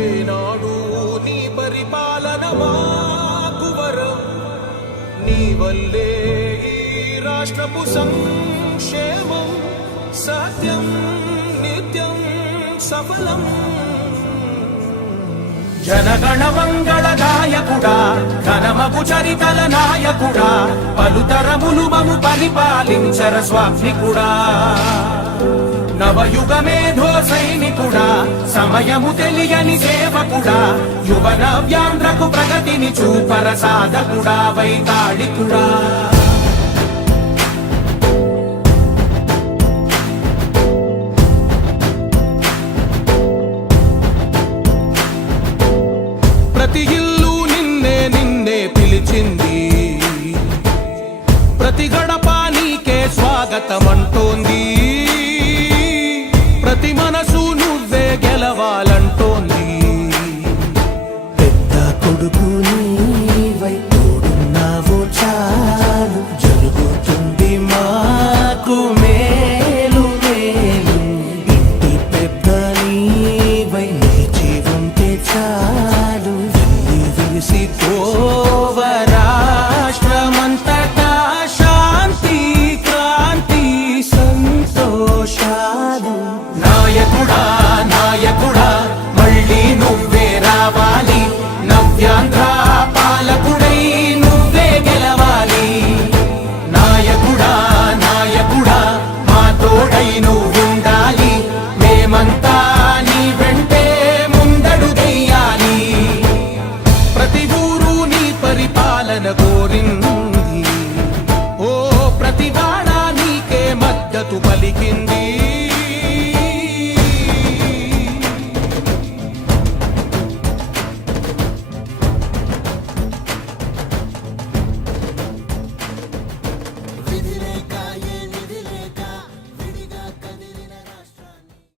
ఏనాడు నీ పరిపాలన మాకు వరం, నీ వల్లే ఈ రాష్ట్రపు సంక్షేమం సత్యం నిత్యం సఫలం. జనగణ మంగళ గాయకుడా, ఘనమగు చరితల నాయకుడా, పలుతరములు మము పరిపాలించర స్వామికుడా. నవయుగ మేధో సైనికుడా, సమయము తెలియని సేవకుడా, యువ నవ్యాంధ్రకు ప్రగతిని చూపర సాధకుడా, వైతాళికుడా.